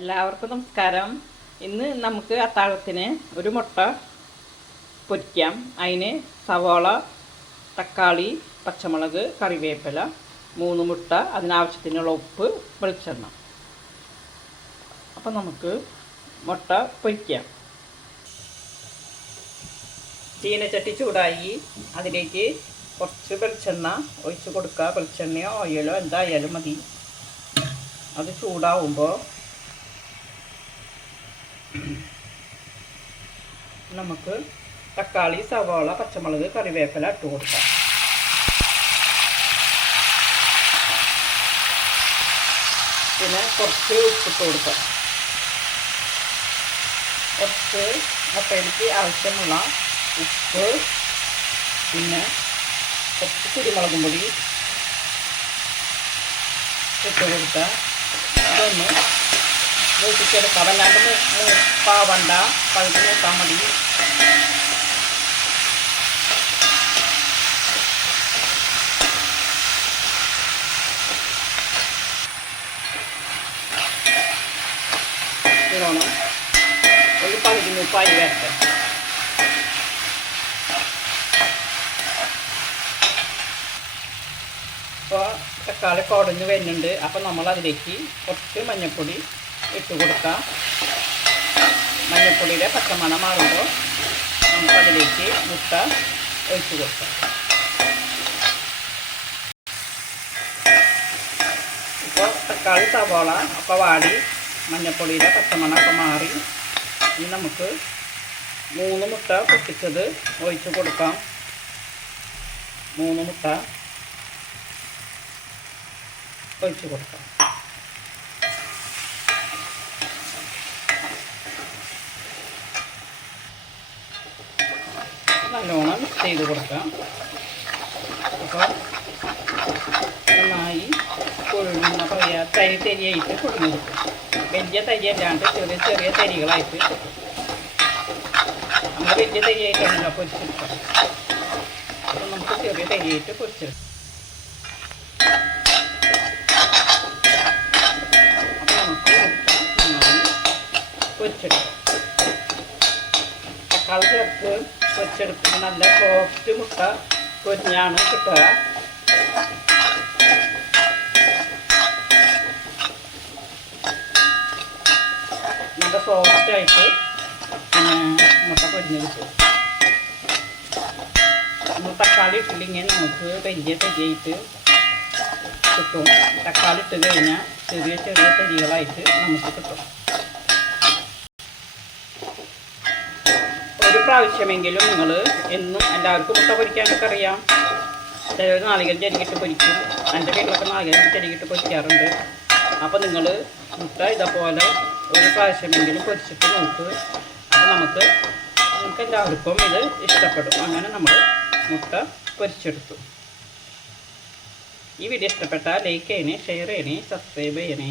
എല്ലാവർക്കും നമസ്കാരം. ഇന്ന് നമുക്ക് അത്താഴത്തിന് ഒരു മുട്ട പൊരിക്കാം. അതിന് സവോള തക്കാളി പച്ചമുളക് കറിവേപ്പില മൂന്ന് മുട്ട അതിനാവശ്യത്തിനുള്ള ഉപ്പ് വെളിച്ചെണ്ണ. അപ്പം നമുക്ക് മുട്ട പൊരിക്കാം. ചീനച്ചട്ടി ചൂടായി. അതിലേക്ക് കുറച്ച് വെളിച്ചെണ്ണ ഒഴിച്ച് കൊടുക്കുക. വെളിച്ചെണ്ണയോ ഓയിലോ എന്തായാലും മതി. അത് ചൂടാവുമ്പോൾ നമുക്ക് തക്കാളി സവാള പച്ചമുളക് കറിവേപ്പില ഇട്ട് കൊടുക്കാം. പിന്നെ കുറച്ച് ഉപ്പിട്ട് കൊടുക്കാം. കുറച്ച് മുട്ടയിലേക്ക് ആവശ്യമുള്ള ഉപ്പ് പിന്നെ കുറച്ച് കുരുമുളകും പൊടി ഇട്ട് കൊടുക്കുക ഇതൊന്ന് മൂപ്പിച്ചെടുക്കാം വല്ലാണ്ട് പാവണ്ട പഴുത് മൂത്താൽ മതി മൂപ്പായി വരട്ടെ. ഇപ്പോൾ തക്കാളി കുടഞ്ഞ് വരുന്നുണ്ട്. അപ്പോൾ നമ്മളതിലേക്ക് കുറച്ച് മഞ്ഞൾപ്പൊടി ഇട്ട് കൊടുക്കാം. മഞ്ഞൾപ്പൊടിയുടെ പച്ചമണം മാറുമ്പോൾ നമുക്കതിലേക്ക് മുട്ട ഒഴിച്ച് കൊടുക്കാം. ഇപ്പോൾ തക്കാളി സവോള ഒക്കെ വാടി മഞ്ഞൾപ്പൊടിയുടെ പച്ചമണമൊക്കെ മാറി. ഇനി നമുക്ക് മൂന്ന് മുട്ട പൊട്ടിച്ചത് ഒഴിച്ച് കൊടുക്കാം. മൂന്ന് മുട്ട ഒഴിച്ച് കൊടുക്കാം. നല്ലോണം മിക്സ് ചെയ്ത് കൊടുക്കാം. അപ്പോൾ നന്നായി കൊഴുന്ന പറയാ തരി തരിയായിട്ട് കൊഴുന്നെടുക്കും വലിയ തരി അല്ലാണ്ട് ചെറിയ ചെറിയ തരികളായിട്ട്. നമ്മൾ വലിയ തരിയായിട്ടാണല്ലോ പൊരിച്ചെടുക്കുക. അപ്പോൾ നമുക്ക് ചെറിയ തരിയായിട്ട് പൊരിച്ചെടുക്കാം. പൊരിച്ചെടുക്കാം. തക്കാളി ചേർത്ത് പൊരിച്ചെടുക്കുമ്പോൾ നല്ല സോഫ്റ്റ് മുട്ട പൊരിഞ്ഞാണ് കിട്ടുക. നല്ല സോഫ്റ്റ് ആയിട്ട് പിന്നെ മുട്ട പൊരിഞ്ഞ് കിട്ടും. നമ്മൾ തക്കാളി ഇട്ടില്ലെങ്കിൽ നമുക്ക് വലിയ തരിയായിട്ട് കിട്ടും. തക്കാളി ഇട്ട് കഴിഞ്ഞാൽ ചെറിയ ചെറിയ തരികളായിട്ട് നമുക്ക് കിട്ടും. പ്രാവശ്യമെങ്കിലും നിങ്ങൾ എന്നും എല്ലാവർക്കും മുട്ട പൊരിക്കാനൊക്കെ അറിയാം. ചിലർ നാളികേരം ചെരുകിട്ട് പൊരിക്കും. എന്റെ വീട്ടിലൊക്കെ നാളികേരം ചെരുകിട്ട് പൊരിക്കാറുണ്ട്. അപ്പോൾ നിങ്ങൾ മുട്ട ഇതേപോലെ ഒരു പ്രാവശ്യമെങ്കിലും പൊരിച്ചിട്ട് നോക്ക്. അപ്പോൾ നമുക്ക് നമുക്ക് എല്ലാവർക്കും ഇത് ഇഷ്ടപ്പെടും. അങ്ങനെ നമ്മൾ മുട്ട പൊരിച്ചെടുത്തു. ഈ വീഡിയോ ഇഷ്ടപ്പെട്ടാൽ ലൈക്ക് ചെയ്യണേ ഷെയർ ചെയ്യണേ സബ്സ്ക്രൈബ് ചെയ്യണേ.